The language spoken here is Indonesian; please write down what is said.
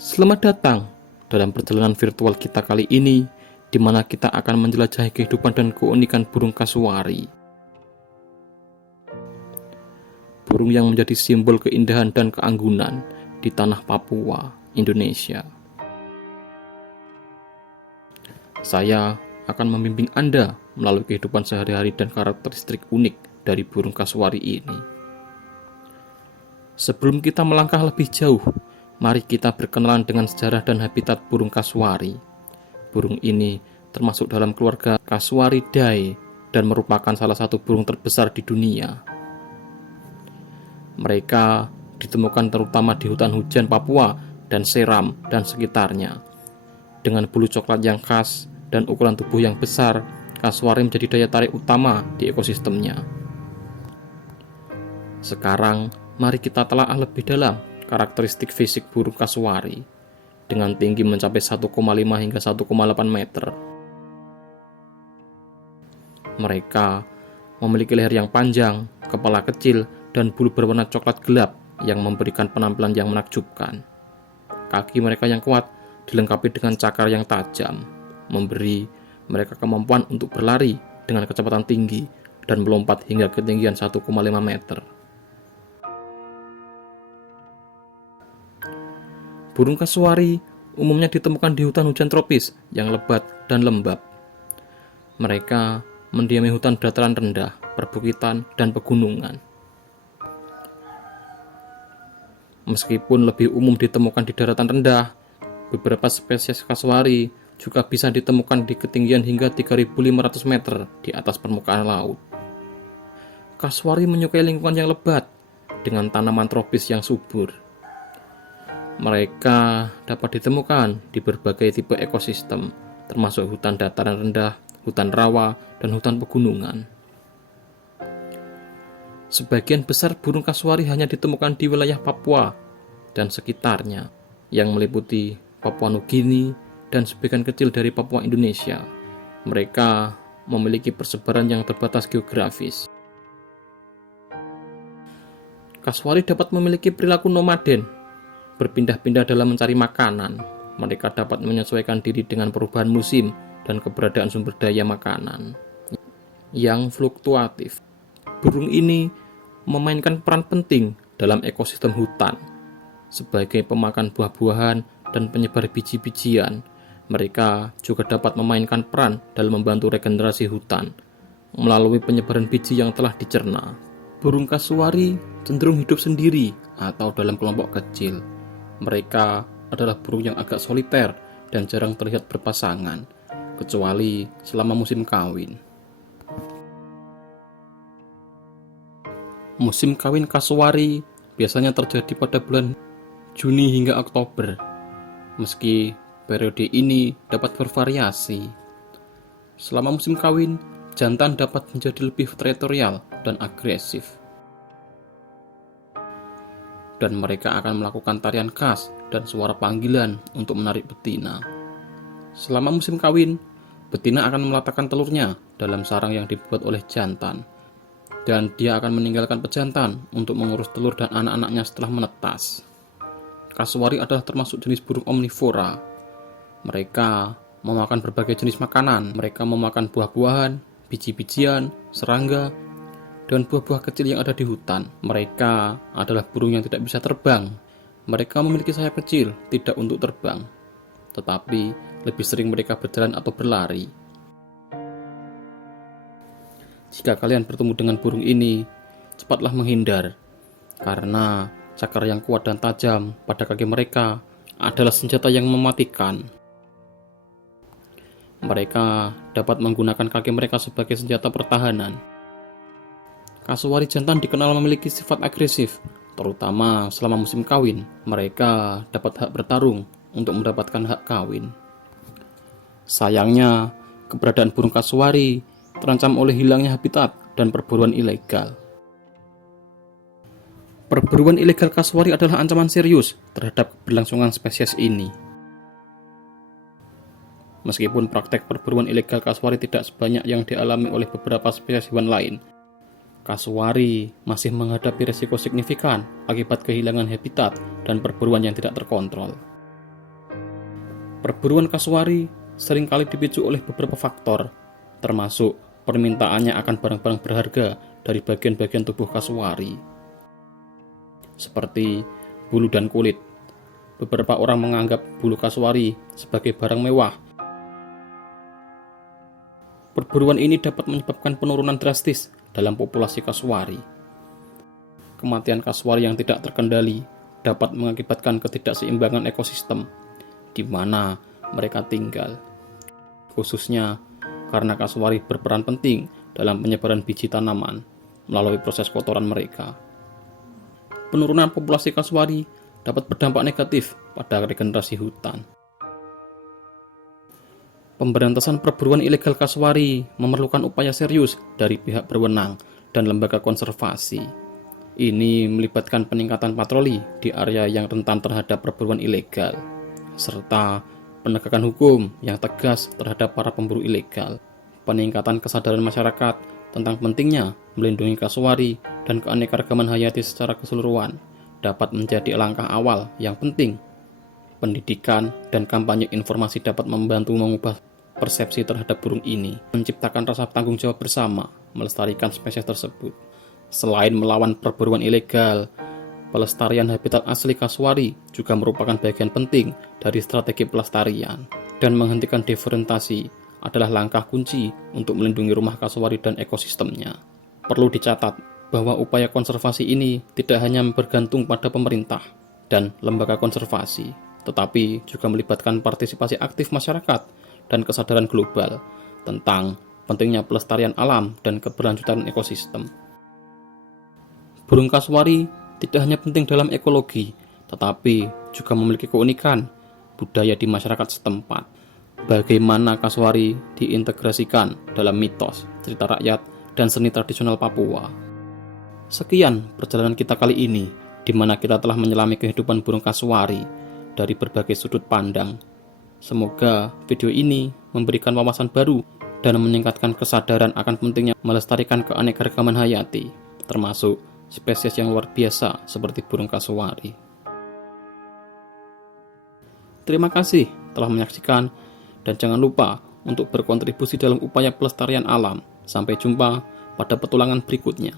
Selamat datang dalam perjalanan virtual kita kali ini, di mana kita akan menjelajahi kehidupan dan keunikan burung kasuari. Burung yang menjadi simbol keindahan dan keanggunan di tanah Papua, Indonesia. Saya akan membimbing Anda melalui kehidupan sehari-hari dan karakteristik unik dari burung kasuari ini. Sebelum kita melangkah lebih jauh, mari kita berkenalan dengan sejarah dan habitat burung kasuari. Burung ini termasuk dalam keluarga Casuaridae dan merupakan salah satu burung terbesar di dunia. Mereka ditemukan terutama di hutan hujan Papua dan Seram dan sekitarnya. Dengan bulu coklat yang khas dan ukuran tubuh yang besar, kasuari menjadi daya tarik utama di ekosistemnya. Sekarang, mari kita telaah lebih dalam karakteristik fisik burung kasuari dengan tinggi mencapai 1,5 hingga 1,8 meter. Mereka memiliki leher yang panjang, kepala kecil, dan bulu berwarna coklat gelap yang memberikan penampilan yang menakjubkan. Kaki mereka yang kuat dilengkapi dengan cakar yang tajam, memberi mereka kemampuan untuk berlari dengan kecepatan tinggi dan melompat hingga ketinggian 1,5 meter. Burung kasuari umumnya ditemukan di hutan hujan tropis yang lebat dan lembab. Mereka mendiami hutan dataran rendah, perbukitan, dan pegunungan. Meskipun lebih umum ditemukan di daratan rendah, beberapa spesies kasuari juga bisa ditemukan di ketinggian hingga 3.500 meter di atas permukaan laut. Kasuari menyukai lingkungan yang lebat dengan tanaman tropis yang subur. Mereka dapat ditemukan di berbagai tipe ekosistem, termasuk hutan dataran rendah, hutan rawa, dan hutan pegunungan. Sebagian besar burung kasuari hanya ditemukan di wilayah Papua dan sekitarnya, yang meliputi Papua Nugini dan sebagian kecil dari Papua Indonesia. Mereka memiliki persebaran yang terbatas geografis. Kasuari dapat memiliki perilaku nomaden, berpindah-pindah dalam mencari makanan. Mereka dapat menyesuaikan diri dengan perubahan musim dan keberadaan sumber daya makanan yang fluktuatif. Burung ini memainkan peran penting dalam ekosistem hutan. Sebagai pemakan buah-buahan dan penyebar biji-bijian, mereka juga dapat memainkan peran dalam membantu regenerasi hutan melalui penyebaran biji yang telah dicerna. Burung kasuari cenderung hidup sendiri atau dalam kelompok kecil. Mereka adalah burung yang agak soliter dan jarang terlihat berpasangan, kecuali selama musim kawin. Musim kawin kasuari biasanya terjadi pada bulan Juni hingga Oktober. Meski periode ini dapat bervariasi. Selama musim kawin, jantan dapat menjadi lebih teritorial dan agresif. Dan mereka akan melakukan tarian khas dan suara panggilan untuk menarik betina. Selama musim kawin, betina akan meletakkan telurnya dalam sarang yang dibuat oleh jantan, dan dia akan meninggalkan pejantan untuk mengurus telur dan anak-anaknya setelah menetas. Kasuari adalah termasuk jenis burung omnivora. Mereka memakan berbagai jenis makanan. Mereka memakan buah-buahan, biji-bijian, serangga, dan buah-buah kecil yang ada di hutan. Mereka adalah burung yang tidak bisa terbang. Mereka memiliki sayap kecil, tidak untuk terbang, tetapi lebih sering mereka berjalan atau berlari. Jika kalian bertemu dengan burung ini, cepatlah menghindar, karena cakar yang kuat dan tajam pada kaki mereka adalah senjata yang mematikan. Mereka dapat menggunakan kaki mereka sebagai senjata pertahanan. Kasuari jantan dikenal memiliki sifat agresif, terutama selama musim kawin. Mereka dapat hak bertarung untuk mendapatkan hak kawin. Sayangnya, keberadaan burung kasuari terancam oleh hilangnya habitat dan perburuan ilegal. Perburuan ilegal kasuari adalah ancaman serius terhadap keberlangsungan spesies ini. Meskipun praktek perburuan ilegal kasuari tidak sebanyak yang dialami oleh beberapa spesies hewan lain, kasuari masih menghadapi risiko signifikan akibat kehilangan habitat dan perburuan yang tidak terkontrol. Perburuan kasuari seringkali dipicu oleh beberapa faktor, termasuk permintaannya akan barang-barang berharga dari bagian-bagian tubuh kasuari, seperti bulu dan kulit. Beberapa orang menganggap bulu kasuari sebagai barang mewah. Perburuan ini dapat menyebabkan penurunan drastis dalam populasi kasuari. Kematian kasuari yang tidak terkendali dapat mengakibatkan ketidakseimbangan ekosistem di mana mereka tinggal, khususnya karena kasuari berperan penting dalam penyebaran biji tanaman melalui proses kotoran mereka. Penurunan populasi kasuari dapat berdampak negatif pada regenerasi hutan. Pemberantasan perburuan ilegal kasuari memerlukan upaya serius dari pihak berwenang dan lembaga konservasi. Ini melibatkan peningkatan patroli di area yang rentan terhadap perburuan ilegal, serta penegakan hukum yang tegas terhadap para pemburu ilegal. Peningkatan kesadaran masyarakat tentang pentingnya melindungi kasuari dan keanekaragaman hayati secara keseluruhan dapat menjadi langkah awal yang penting. Pendidikan dan kampanye informasi dapat membantu mengubah persepsi terhadap burung ini, menciptakan rasa tanggung jawab bersama melestarikan spesies tersebut. Selain melawan perburuan ilegal, pelestarian habitat asli kasuari juga merupakan bagian penting dari strategi pelestarian, dan menghentikan deforestasi adalah langkah kunci untuk melindungi rumah kasuari dan ekosistemnya. Perlu dicatat bahwa upaya konservasi ini tidak hanya bergantung pada pemerintah dan lembaga konservasi, tetapi juga melibatkan partisipasi aktif masyarakat dan kesadaran global tentang pentingnya pelestarian alam dan keberlanjutan ekosistem. Burung kasuari tidak hanya penting dalam ekologi, tetapi juga memiliki keunikan budaya di masyarakat setempat. Bagaimana kasuari diintegrasikan dalam mitos, cerita rakyat, dan seni tradisional Papua. Sekian perjalanan kita kali ini, di mana kita telah menyelami kehidupan burung kasuari dari berbagai sudut pandang. Semoga video ini memberikan wawasan baru dan meningkatkan kesadaran akan pentingnya melestarikan keanekaragaman hayati, termasuk spesies yang luar biasa seperti burung kasuari. Terima kasih telah menyaksikan, dan jangan lupa untuk berkontribusi dalam upaya pelestarian alam. Sampai jumpa pada petualangan berikutnya.